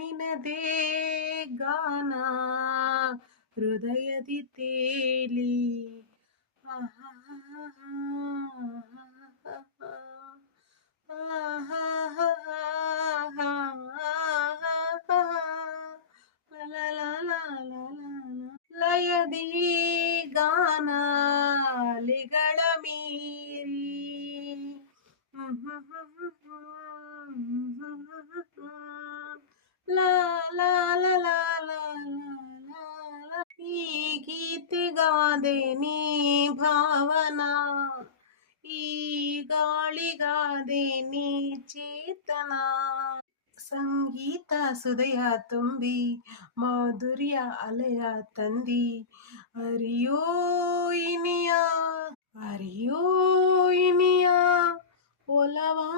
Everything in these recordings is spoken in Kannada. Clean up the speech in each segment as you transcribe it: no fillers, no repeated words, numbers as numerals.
ನಿನದೇ ಗಾನ ಹೃದಯದಿ ತೇಲಿ ಲಯದಿ ಗಾನ ಲಿಗಳ ಮೀರಿ ಲಾ ಲಾ ಲಾ ಲಾ ಲಾ ಈ ಗೀತೆಗಾದೆ ನೀ ಭಾವನಾ ಈ ಗಾಳಿಗಾದೆ ನೀ ಚೇತನ ಸಂಗೀತ ಸುದಯ ತುಂಬಿ ಮಾಧುರ್ಯ ಅಲೆಯ ತಂದಿ ಅರಿಯೋ ಇನಿಯ ಅರಿಯೋ ಇನಿಯ ಒಲವಾ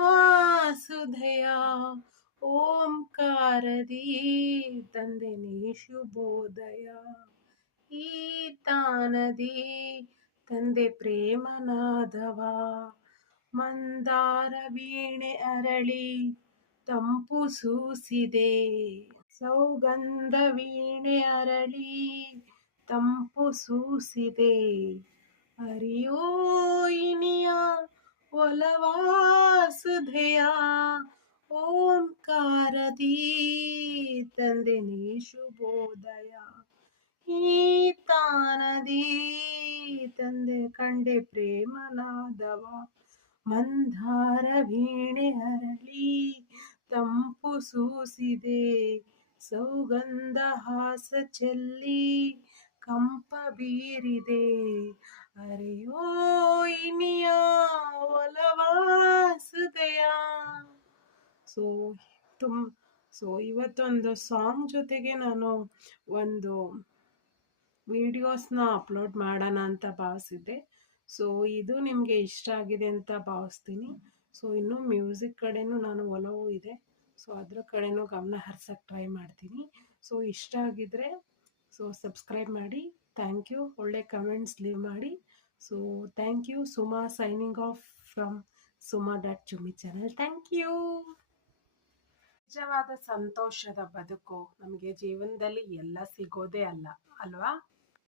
ಸುಧಯ ಓಂಕಾರದಿ ತಂದೆನೇ ಶುಭೋದಯ ಈ ತಾನದಿ ತಂದೆ ಪ್ರೇಮನಾದವ ಮಂದಾರ ವೀಣೆ ಅರಳಿ ತಂಪು ಸೂಸಿದೆ ಸೌಗಂಧ ವೀಣೆ ಅರಳಿ ತಂಪು ಸೂಸಿದೆ ಅರಿಯೋ ಇನಿಯ ಒಲವಾ ಸುಧೆಯ ಓಂಕಾರದಿ ತಂದೆನೇ ಶುಭೋದಯ ಈ ತಾನದಿ ತಂದೆ ಕಂಡೆ ಪ್ರೇಮನಾದವ ಮಂದಾರ ವೀಣೆ ಅರಳಿ ತಂಪು ಸೂಸಿದೆ ಸೌಗಂಧ ಹಾಸ ಚೆಲ್ಲಿ ಕಂಪ ಬೀರಿದೆ ಅರೆಯೋ ಇನಿಯ ಒಲವಾ ಸುದಯ. ಸೊ ಇವತ್ತೊಂದು ಸಾಂಗ್ ಜೊತೆಗೆ ನಾನು ಒಂದು ವಿಡಿಯೋಸ್ನ ಅಪ್ಲೋಡ್ ಮಾಡೋಣ ಅಂತ ಭಾವಿಸಿದ್ದೆ. ಸೊ ಇದು ನಿಮಗೆ ಇಷ್ಟ ಆಗಿದೆ ಅಂತ ಭಾವಿಸ್ತೀನಿ. ಸೊ ಇನ್ನೂ ಮ್ಯೂಸಿಕ್ ಕಡೆನೂ ನಾನು ಒಲವು ಇದೆ. ಸೊ ಅದ್ರ ಕಡೆನೂ ಗಮನ ಹರಿಸೋಕ್ಕೆ ಟ್ರೈ ಮಾಡ್ತೀನಿ. ಸೊ ಇಷ್ಟ ಆಗಿದ್ರೆ ಸೊ ಸಬ್ಸ್ಕ್ರೈಬ್ ಮಾಡಿ. Thank you. ಒಳ್ಳೆ ಕಮೆಂಟ್ಸ್ ಲೀವ್ ಮಾಡಿ. So thank you. Suma signing off from ಸುಮಾ.ಜುಮ್ಮಿ ಚಾನಲ್. Thank you. ನಿಜವಾದ ಸಂತೋಷದ ಬದುಕು ನಮಗೆ ಜೀವನದಲ್ಲಿ ಎಲ್ಲ ಸಿಗೋದೇ ಅಲ್ಲ ಅಲ್ವಾ?